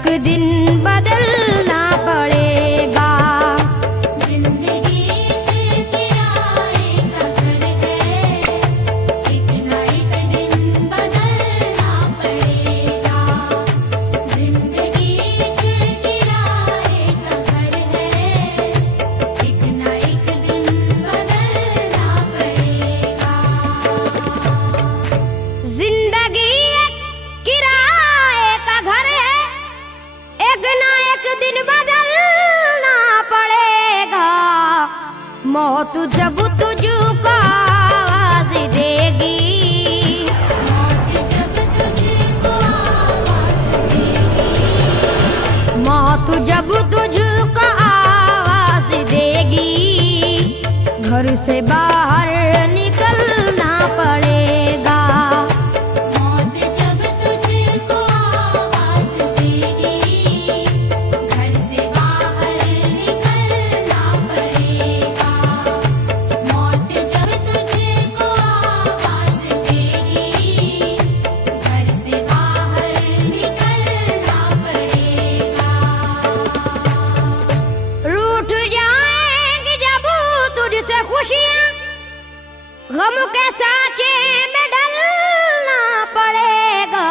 एक दिन बदलना पड़ेगा। जिंदगी के किराए का घर है, एक ना एक दिन बदलना पड़ेगा। जिंदगी के किराए का घर है, एक ना एक दिन बदलना पड़ेगा। जिंदगी एक किराए का घर है, एक ना एक दिन बदलना पड़ेगा। मौत जब तुझको आवाज देगी, मौत जब तुझको आवाज देगी, मौत जब तुझको आवाज देगी, घर से बाहर निकलना पड़ेगा। मौत जब तुझको आवाज देगी, घर से बाहर निकलना पड़ेगा। मौत जब तुझको आवाज देगी, घर से बाहर निकलना पड़ेगा। रूठ जाएंगी जब तुझसे खुशियां, गम के साँचे में ढलना पड़ेगा।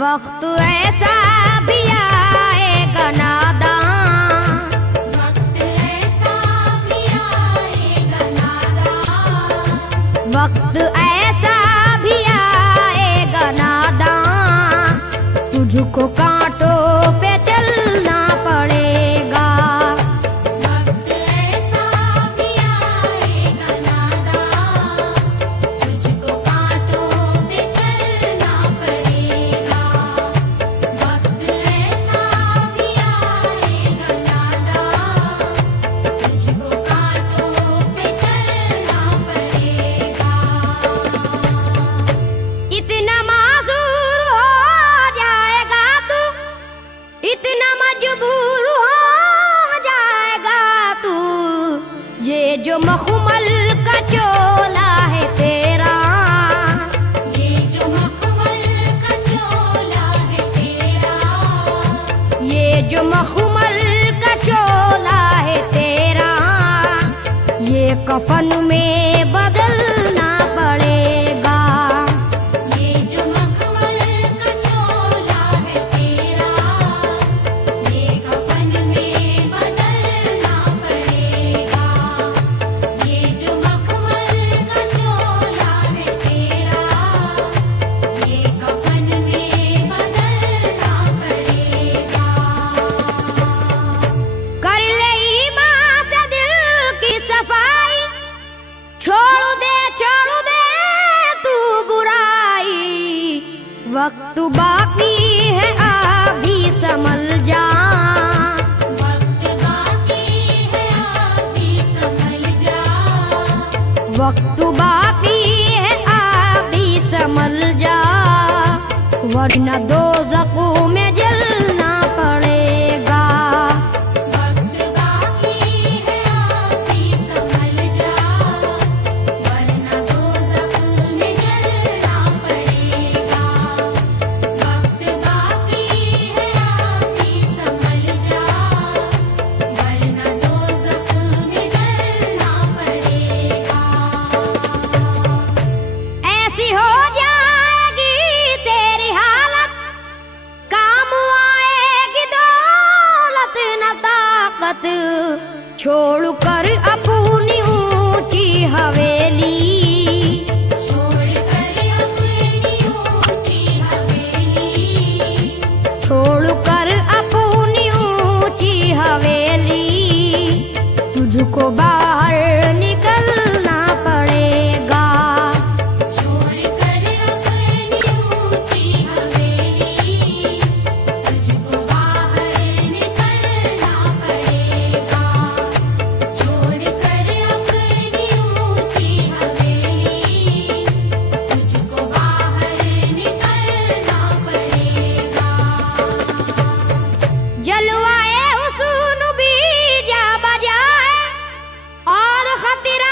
वक्त ऐसा भी आएगा नादान, वक्त ऐसा भी आएगा नादान, वक्त ऐसा भी आएगा नादान, तुझको कांटों पे चलना पड़ेगा। वक्त ऐसा भी आएगा नादान, तुझको कांटों पे चलना पड़ेगा। वक्त ऐसा भी आएगा नादान, तुझको कांटों पे चलना पड़ेगा। इतना मासूर हो जाएगा तू, इतना मजबूर हो जाएगा तू, ये जो मखमल का चोला है तेरा, ये जो मखमल का चोला है तेरा, ये जो मखमल का चोला है तेरा, ये कफन में बदलना पड़ेगा। ये जो मखमल का चोला है तेरा, ये कफन में बदलना पड़ेगा। ये जो मखमल का चोला है तेरा, ये कफन में बदलना पड़ेगा। कर ले ईमान से दिल की सफाई, छोड़ दे तू बुराई। वक्त बाकी है अभी संभल जा, वक्त बाकी है अभी संभल जा, वक्त बाकी है अभी संभल जा, वरना दोज़ख में जलना पड़ेगा। वक्त बाकी है अभी संभल जा, वरना दोज़ख में जलना पड़ेगा। वक्त बाकी है अभी संभल जा, वरना दोज़ख में जलना पड़ेगा। ऐसी हो जाएगी तेरी हालत, काम आएगी दौलत न ताकत, छोड़ कर अपनी ऊंची हवेली, छोड़ कर अपनी ऊंची हवेली, छोड़ कर अपनी ऊंची हवेली, तुझको बाहर निकलना पड़ेगा। छोड़ कर अपनी ऊंची हवेली, तुझको बाहर निकलना पड़ेगा। छोड़ कर अपनी ऊंची हवेली, तुझको बाहर निकलना पड़ेगा। जलवाए हुस्न भी जा बजाए, और खतरा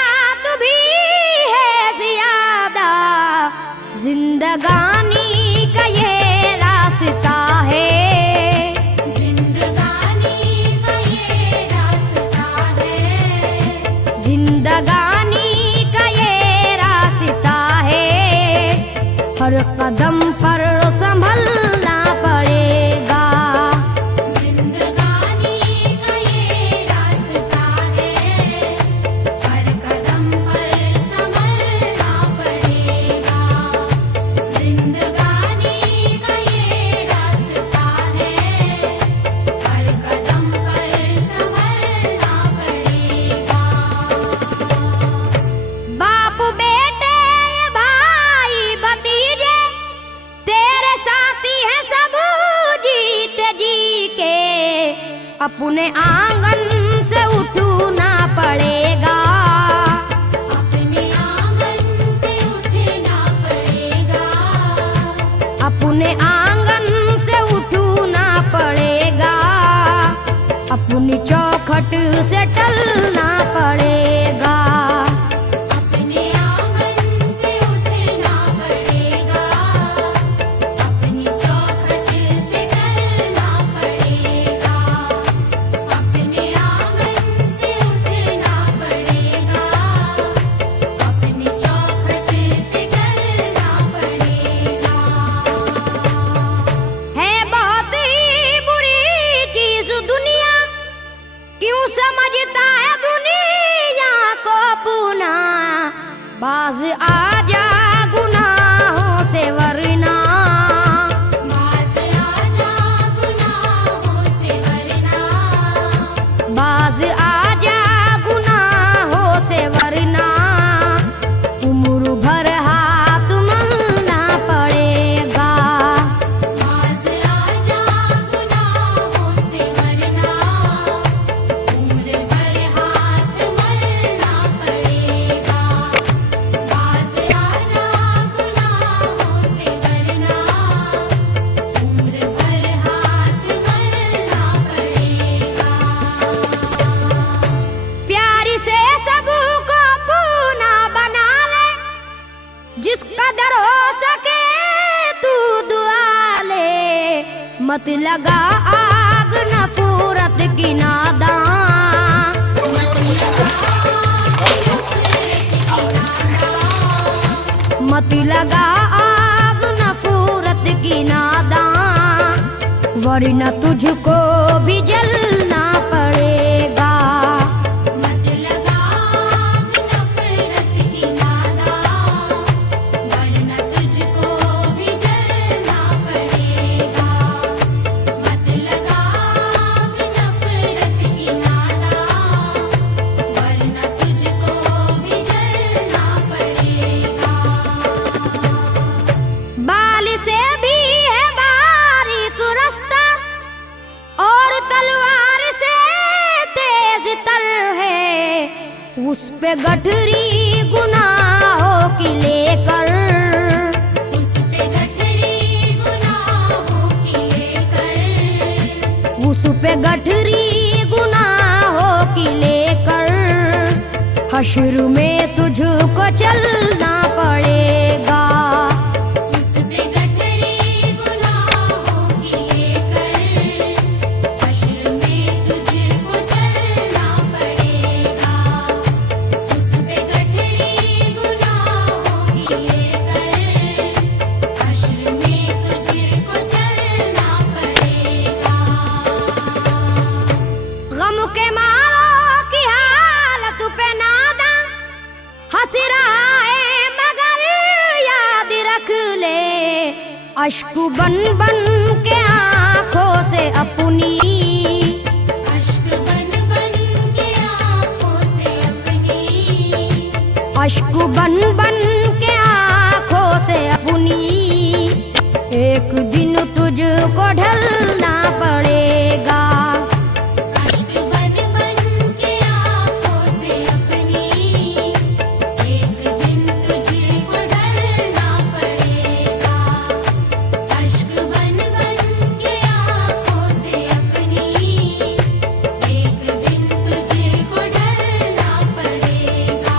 जिंदगानी का ये रास्ता है, हर कदम पर संभलना पड़ेगा। जिंदगानी का ये रास्ता है, हर कदम पर संभलना पड़ेगा। जिंदगानी का ये रास्ता है, हर कदम पर संभलना पड़ेगा। बाप बेटे भाई भतीजे तेरे साथी हैं सब जीते जी के, अपने आंगन से उठना पड़ेगा। अपने आंगन से उठना पड़ेगा। अपने आंगन से उठना पड़ेगा, अपनी चौखट से टलना पड़ेगा। अपने आंगन से उठना पड़ेगा, अपनी चौखट से टलना पड़ेगा। अपने आंगन से उठना पड़ेगा, अपनी चौखट से टलना पड़ेगा। है बहुत ही बुरी चीज दुनिया, क्यों समझता है दुनिया को अपना। बाज आजा गुनाहों से वरना, बाज आजा गुनाहों से वरना। बाज आजा गुनाहों से वरना, उम्र भर हाथ मलना पड़ेगा। बाज आजा गुनाहों से वरना, उम्र भर हाथ मलना पड़ेगा। बाज आजा गुनाहों से वरना, उम्र भर हाथ मलना पड़ेगा। प्यार से सबको अपना बना ले, जिस कदर हो सके तू दुआ ले। मत लगा आग नफरत की नादान, मत लगा आग नफरत की नादान, वरना तुझको भी जलना पड़ेगा। मत लगा आग नफरत की नादान, वरना तुझको भी जलना पड़ेगा। मत लगा आग नफरत की नादान, वरना तुझको भी जलना पड़ेगा। बाल से भी है बारीक रास्ता, और तलवार से तेज तर है। उस पे गठरी गुनाहों की लेकर, उस पे गठरी गुनाहों की लेकर, उस पे गठरी गुनाहों की लेकर, हश्र में तुझको चलना पड़ेगा। उस पे गठरी गुनाहों की लेकर, हश्र में तुझको चलना पड़ेगा। उस पे गठरी गुनाहों की लेकर, हश्र में तुझको चलना पड़ेगा। गम के मारों की हालत पे नादा हंस रहा है, मगर याद रख ले, अश्क बन बन के आंखों से अपनी, अश्क बन बन के आँखों से अपनी, अश्क बन बन के आंखों से अपनी, एक दिन तुझको ढलना पड़ेगा। अश्क बन बन के आँखों से अपनी, एक दिन तुझको ढलना पड़ेगा। अश्क बन बन के आँखों से अपनी, एक दिन तुझको ढलना पड़ेगा।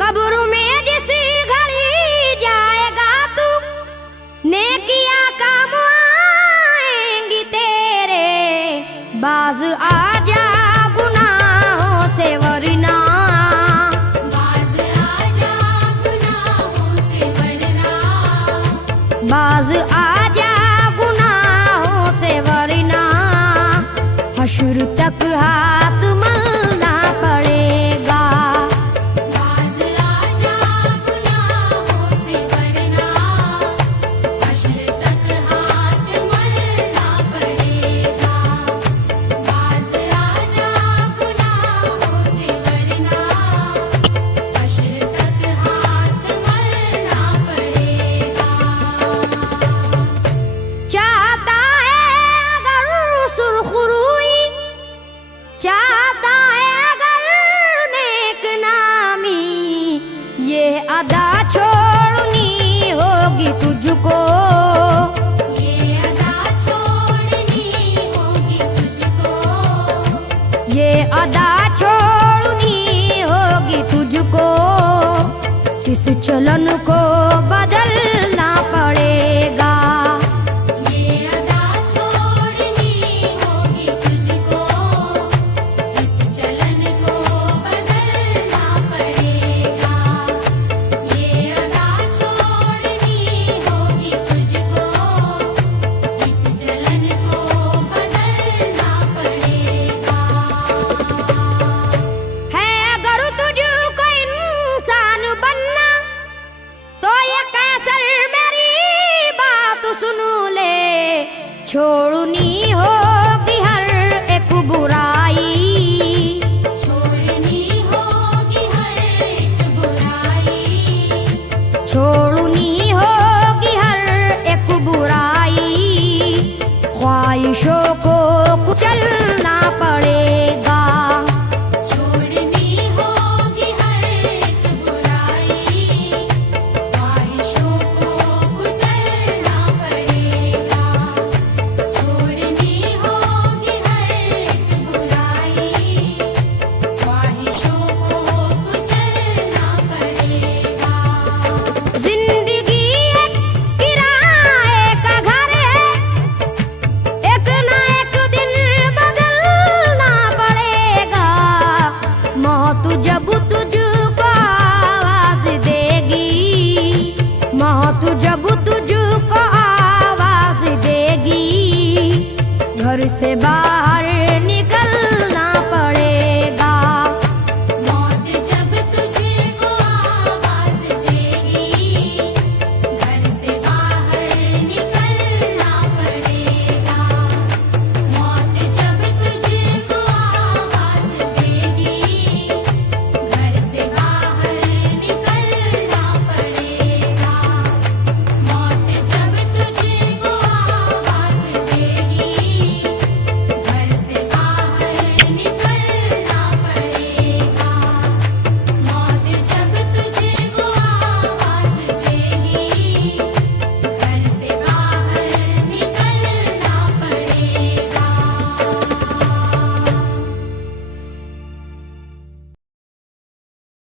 कब्र में जिस घड़ी जाएगा तू, नेकियां का इस चलन को बदलना पड़ेगा। ये अदा छोड़नी होगी तुझको, इस चलन को बदलना पड़ेगा। ये अदा छोड़नी होगी तुझको, इस चलन को बदलना पड़ेगा। है अगर तुझको इंसान बनना तो ये कैसर मेरी बात सुन ले। छोड़नी होगी हर एक बुराई, छोड़नी होगी हर एक बुराई, छोड़नी होगी हर एक बुराई। ख्वाहिशों को कुचलना पड़ेगा। छोड़नी होगी हर एक बुराई, ख्वाहिशों को कुचलना पड़ेगा। छोड़नी होगी हर एक बुराई, ख्वाहिशों को कुचलना पड़ेगा। जिंदगी एक किराए का घर है, एक ना एक दिन बदलना पड़ेगा। मौत जब